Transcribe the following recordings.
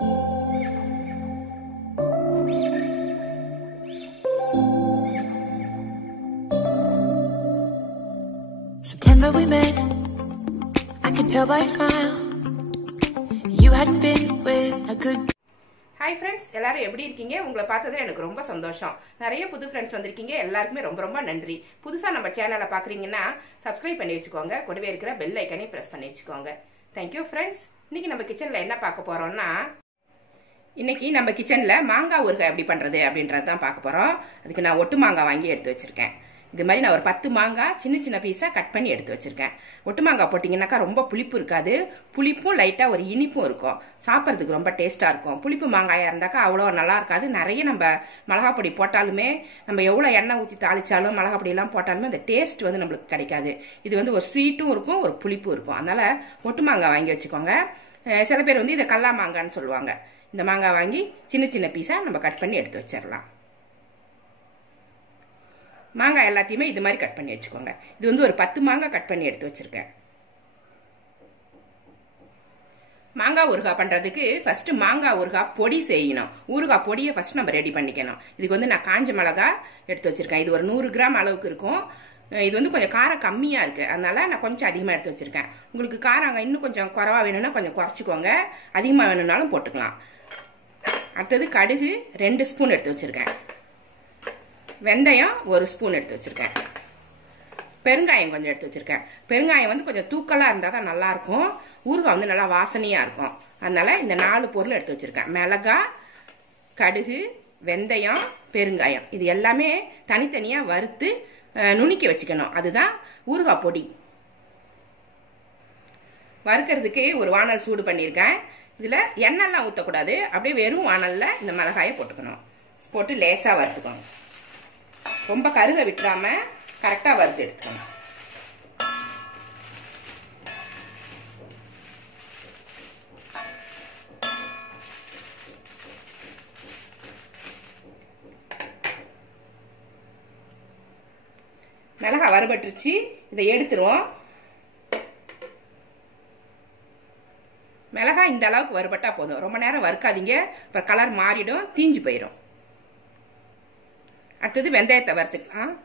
September we met, I could tell by your smile you hadn't been with a good. Hi friends, எல்லாரும் எப்படி இருக்கீங்க? உங்களை பார்த்ததுல எனக்கு ரொம்ப சந்தோஷம். நிறைய புது ஃப்ரெண்ட்ஸ் வந்திருக்கீங்க. எல்லாருக்குமே ரொம்ப ரொம்ப நன்றி. புதுசா நம்ம சேனலை பார்க்கறீங்கன்னா சப்ஸ்கிரைப் பண்ணி வெச்சுக்கோங்க. கூடவே இருக்கிற பெல் ஐகானை பிரஸ் பண்ணி வெச்சுக்கோங்க. Thank you friends. இன்னைக்கு நம்ம கிச்சன்ல என்ன பார்க்க போறோம்னா இன்னைக்கு நம்ம கிச்சன்ல மாங்காய் ஊறுகாய் எப்படி பண்றது அப்படின்றத தான் பார்க்க போறோம். அதுக்கு நான் ஒட்டு மாங்காய் வாங்கி எடுத்து வச்சிருக்கேன். இது மாதிரி நான் ஒரு 10 மாங்காய் சின்ன சின்ன பீஸா கட் பண்ணி எடுத்து வச்சிருக்கேன். ஒட்டு மாங்காய் போட்டிங்கன்னாக்கா ரொம்ப புளிப்பு இருக்காது. புளிப்பும் லைட்டா ஒரு இனிப்பும் இருக்கும். சாப்பிட்றதுக்கு ரொம்ப டேஸ்டா இருக்கும். புளிப்பு மாங்காயா இருந்தாக்கா அவ்வளோ நல்லா இருக்காது. நிறைய நம்ம மிளகா பொடி போட்டாலுமே நம்ம எவ்வளோ எண்ணெய் ஊற்றி தாளிச்சாலும் மிளகா பொடி எல்லாம் போட்டாலுமே அந்த டேஸ்ட் வந்து நம்மளுக்கு கிடைக்காது. இது வந்து ஒரு ஸ்வீட்டும் இருக்கும், ஒரு புளிப்பும் இருக்கும். அதனால ஒட்டு மாங்காய் வாங்கி வச்சுக்கோங்க. சில பேர் வந்து இதை கல்லா மாங்கான்னு சொல்லுவாங்க. இந்த மாங்காய் வாங்கி சின்ன சின்ன பீஸா நம்ம கட் பண்ணி எடுத்து வச்சிடலாம். மாங்காய் எல்லாத்தையுமே இது மாதிரி கட் பண்ணி வச்சுக்கோங்க. இது வந்து ஒரு 10 மாங்காய் கட் பண்ணி எடுத்து வச்சிருக்கேன். மாங்காய் ஊறுகாய் பண்றதுக்கு ஃபர்ஸ்ட் மாங்காய் ஊறுகாய் பொடி செய்யணும். ஊறுகாய் பொடியை ஃபர்ஸ்ட் நம்ம ரெடி பண்ணிக்கணும். இதுக்கு வந்து நான் காஞ்ச மிளகாய் எடுத்து வச்சிருக்கேன். இது ஒரு 100 கிராம் அளவுக்கு இருக்கும். இது வந்து கொஞ்சம் காரம் கம்மியா இருக்கு. அதனால நான் கொஞ்சம் அதிகமா எடுத்து வச்சிருக்கேன். உங்களுக்கு காரம் இன்னும் கொஞ்சம் குறைவா வேணும்னா கொஞ்சம் குறைச்சிக்கோங்க. அதிகமா வேணும்னாலும் போட்டுக்கலாம். அடுத்தது கடுகு 2 ஸ்பூன் எடுத்து வச்சிருக்கேன். வெந்தயம் 1 ஸ்பூன் எடுத்து வச்சிருக்கேன். பெருங்காயம் கொஞ்சம் எடுத்து வச்சிருக்கேன். பெருங்காயம் வந்து கொஞ்சம் தூக்கலா இருந்தா தான் நல்லா இருக்கும். ஊறுகாய் வந்து நல்லா வாசனையா இருக்கும். அதனால இந்த 4 பொருள் எடுத்து வச்சிருக்கேன். மிளகாய், கடுகு, வெந்தயம், பெருங்காயம். இது எல்லாமே தனித்தனியா வறுத்து நுணுக்கி வச்சுக்கணும். அதுதான் ஊறுகாய் பொடி. வறுக்கிறதுக்கு ஒரு வானல் சூடு பண்ணியிருக்கேன். இதுல எண்ணெய்லாம் ஊற்றக்கூடாது. அப்படியே வெறும் வானல்ல இந்த மிளகாயை போட்டுக்கணும். போட்டு லேசா வறுத்துக்கணும். ரொம்ப கருக விட்டுறாம கரெக்டா வறுத்து எடுத்துக்கணும். மிளகாய் வறுபட்டுருச்சு. இதை எடுத்துருவோம். மிளகாய் இந்த அளவுக்கு வறுபட்டா போதும். ரொம்ப நேரம் வறுக்காதீங்க. அப்புறம் கலர் மாறிடும், தீஞ்சு போயிடும். அடுத்தது வெந்தயத்தை வறுத்துக்கலாம்.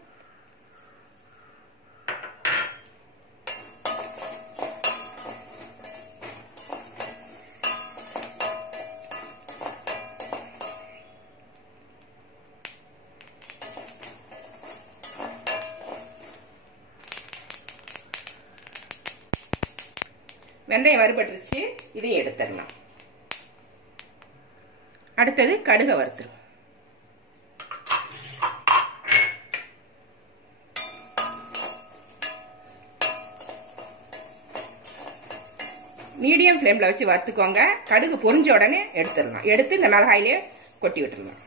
வெந்தயம் வறுபட்டுருச்சு. இதையும் எடுத்துடலாம். அடுத்தது கடுகை வறுத்துருவோம். மீடியம் ஃப்ளேம்ல வச்சு வறுத்துக்கோங்க. கடுகு பொரிஞ்ச உடனே எடுத்துடலாம். எடுத்து இந்த மிளகாயிலே கொட்டி விட்டுருலாம்.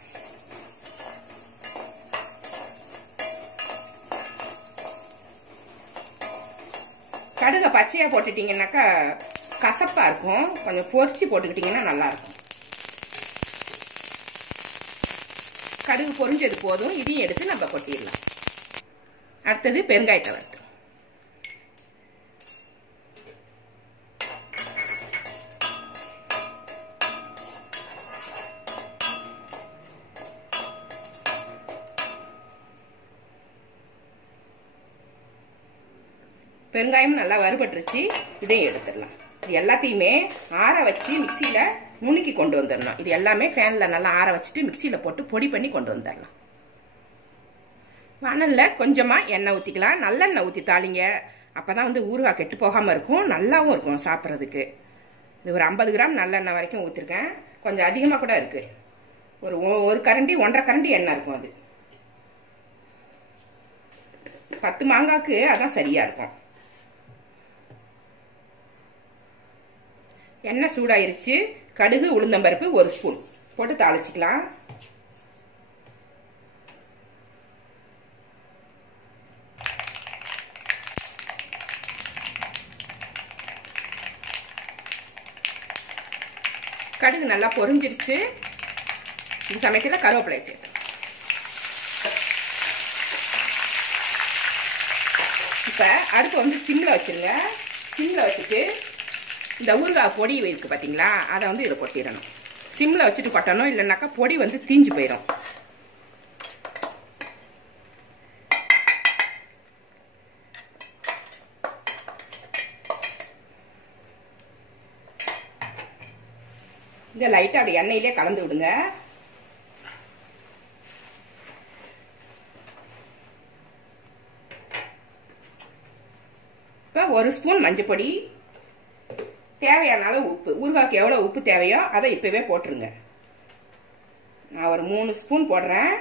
கடுகை பச்சையா போட்டுட்டீங்கன்னாக்கா கசப்பா இருக்கும். கொஞ்சம் பொரிச்சு போட்டுக்கிட்டீங்கன்னா நல்லா இருக்கும். கடுகு பொரிஞ்சது போதும். இதையும் எடுத்து நம்ம கொட்டிடலாம். அடுத்தது பெருங்காயத்தை வறுத்து. பெருங்காயம் நல்லா வறுபட்டுருச்சு. இதையும் எடுத்துடலாம். இது எல்லாத்தையுமே ஆற வச்சு மிக்சியில நுணுக்கி கொண்டு வந்துடணும். இது எல்லாமே ஃபேன்ல நல்லா ஆற வச்சுட்டு மிக்சியில போட்டு பொடி பண்ணி கொண்டு வந்துடலாம். வானல்ல கொஞ்சமா எண்ணெய் ஊத்திக்கலாம். நல்லெண்ணெய் ஊத்தி தாளிங்க. அப்பதான் வந்து ஊறுகாய் கெட்டு போகாம இருக்கும். நல்லாவும் இருக்கும் சாப்பிட்றதுக்கு. இது ஒரு 50 கிராம் நல்லெண்ணெய் வரைக்கும் ஊத்திருக்கேன். கொஞ்சம் அதிகமா கூட இருக்கு. ஒரு கரண்டி 1.5 கரண்டி எண்ணெய் இருக்கும். அது 10 மாங்காய்க்கு அதான் சரியா இருக்கும். எண்ணெய் சூடாயிருச்சு. கடுகு உளுந்தம்பருப்பு 1 ஸ்பூன் போட்டு தாளிச்சுக்கலாம். கடுகு நல்லா பொரிஞ்சிருச்சு. இந்த சமயத்தில் கருவேப்பிலை சேர்த்து இப்போ அடுப்பு வந்து சிம்மில் வச்சுருங்க. சிம்மில் வச்சுட்டு இந்த ஊறுகாய் பொடி இருக்கு பார்த்தீங்களா, அதை வந்து இதை கொட்டிடணும். சிம்மில் வச்சுட்டு கொட்டணும், இல்லைன்னாக்கா பொடி வந்து தீஞ்சு போயிடும். இதை லைட்டாக அப்படி எண்ணெயிலே கலந்து விடுங்க. இப்போ 1 ஸ்பூன் மஞ்சள் பொடி, தேவையான அளவு உப்பு, ஊறுகாய்க்கு எவ்வளோ உப்பு தேவையோ அதை இப்போவே போட்டுருங்க. நான் ஒரு 3 ஸ்பூன் போடுறேன்.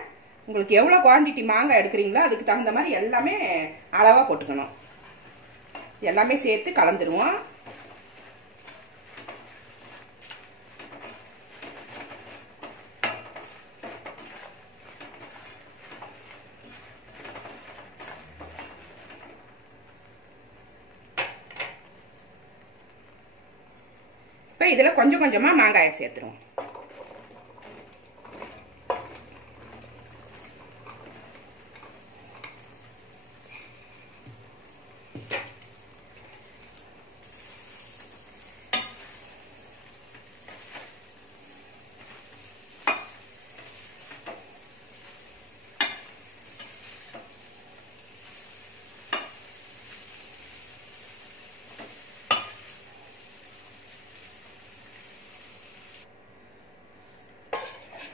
உங்களுக்கு எவ்வளோ குவான்டிட்டி மாங்காய் எடுக்கிறீங்களோ அதுக்கு தகுந்த மாதிரி எல்லாமே அளவாக போட்டுக்கணும். எல்லாமே சேர்த்து கலந்துருவோம். இப்போ இதில் கொஞ்சம் கொஞ்சமாக மாங்காயை சேர்த்துருவோம்.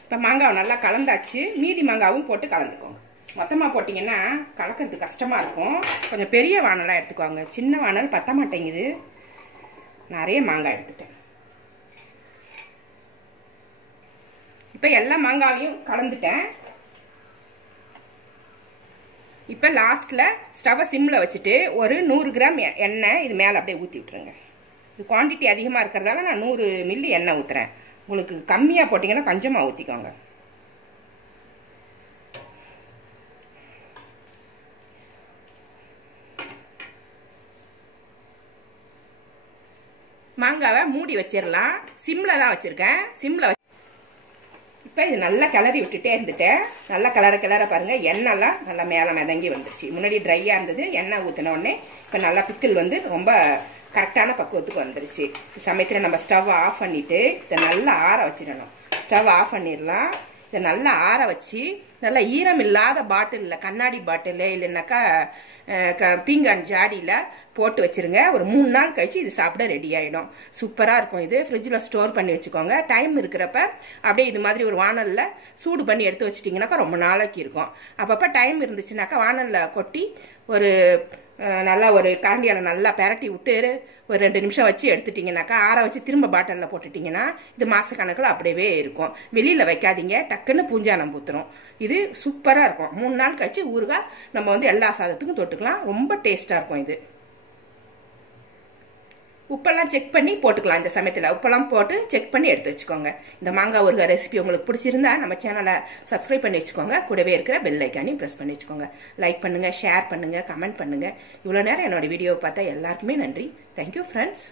இப்போ மாங்காவை நல்லா கலந்தாச்சு. மீதி மாங்காவும் போட்டு கலந்துக்கோங்க. மொத்தமாக போட்டிங்கன்னா கலக்கிறது கஷ்டமாக இருக்கும். கொஞ்சம் பெரிய வானலாக எடுத்துக்கோங்க. சின்ன வானல் பத்த மாட்டேங்குது. நிறைய மாங்காய் எடுத்துட்டேன். இப்போ எல்லா மாங்காவையும் கலந்துட்டேன். இப்போ லாஸ்ட்டில் ஸ்டவ்வை சிம்மில் வச்சுட்டு ஒரு 100 கிராம் எண்ணெய் இது மேலே அப்படியே ஊற்றி விட்டுருங்க. இது குவான்டிட்டி அதிகமாக இருக்கிறதால நான் 100 மில்லி எண்ணெய் ஊற்றுறேன். உங்களுக்கு கம்மியாக போட்டிங்கன்னா கொஞ்சமாக ஊற்றிக்கோங்க. மாங்காவை மூடி வச்சிடலாம். சிம்மில் தான் வச்சுருக்கேன். சிம்மில் இப்போ இது நல்லா கிளறி விட்டுட்டே இருந்துட்டேன். நல்லா கிளற பாருங்கள், எண்ணெய்லாம் நல்லா மேலே மிதங்கி வந்துருச்சு. முன்னாடி ட்ரையாக இருந்தது. எண்ணெய் ஊற்றின உடனே இப்போ நல்லா பிக்கிள் வந்து ரொம்ப கரெக்டான பக்குவத்துக்கு வந்துருச்சு. சமயத்தில் நம்ம ஸ்டவ் ஆஃப் பண்ணிவிட்டு இதை நல்லா ஆற வச்சிடணும். ஸ்டவ் ஆஃப் பண்ணிடலாம். இதை நல்லா ஆற வச்சு நல்லா ஈரம் இல்லாத பாட்டிலில், கண்ணாடி பாட்டில் இல்லைன்னாக்கா பீங்கான் ஜாடியில் போட்டு வச்சுருங்க. ஒரு 3 நாள் கழிச்சு இது சாப்பிட ரெடி ஆகிடும். சூப்பராக இருக்கும். இது ஃப்ரிட்ஜில் ஸ்டோர் பண்ணி வச்சுக்கோங்க. டைம் இருக்கிறப்ப அப்படியே இது மாதிரி ஒரு வானலில் சூடு பண்ணி எடுத்து வச்சிட்டிங்கனாக்கா ரொம்ப நாளைக்கு இருக்கும். அப்பப்போ டைம் இருந்துச்சுனாக்கா வானலில் கொட்டி ஒரு நல்லா ஒரு கரண்டியால் நல்லா பெரட்டி விட்டு ஒரு 2 நிமிஷம் வச்சு எடுத்துட்டிங்கனாக்கா ஆற வச்சு திரும்ப பாட்டிலில் போட்டுட்டிங்கன்னா இது மாதக்கணக்கில் அப்படியே இருக்கும். வெளியில் வைக்காதீங்க, டக்குன்னு பூஞ்சானம் பூத்துரும். இது சூப்பராக இருக்கும். 3 நாள் கழிச்சு ஊறுகாய் நம்ம வந்து எல்லா சாதத்துக்கும் தொட்டுக்கலாம். ரொம்ப டேஸ்ட்டாக இருக்கும். இது உப்பெல்லாம் செக் பண்ணி போட்டுக்கலாம். இந்த சமயத்தில் உப்பெல்லாம் போட்டு செக் பண்ணி எடுத்து வச்சுக்கோங்க. இந்த மாங்காய் ஊறுகாய் ரெசிபி உங்களுக்கு பிடிச்சிருந்தா நம்ம சேனலை சப்ஸ்கிரைப் பண்ணி வச்சுக்கோங்க. கூடவே இருக்கிற பெல் ஐக்கானையும் ப்ரெஸ் பண்ணி வச்சுக்கோங்க. லைக் பண்ணுங்கள், ஷேர் பண்ணுங்கள், கமெண்ட் பண்ணுங்கள். இவ்வளோ நேரம் என்னோட வீடியோவை பார்த்தா எல்லாருக்குமே நன்றி. Thank you friends.